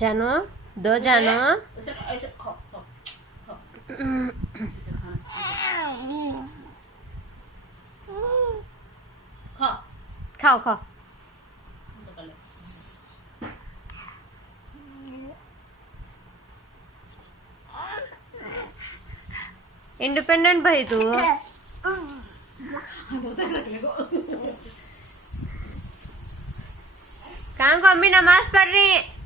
जानो दो जानो खाओ खाओ इंडिपेंडेंट भाई तू कहाँ को अम्मी नमाज पढ़ रही है।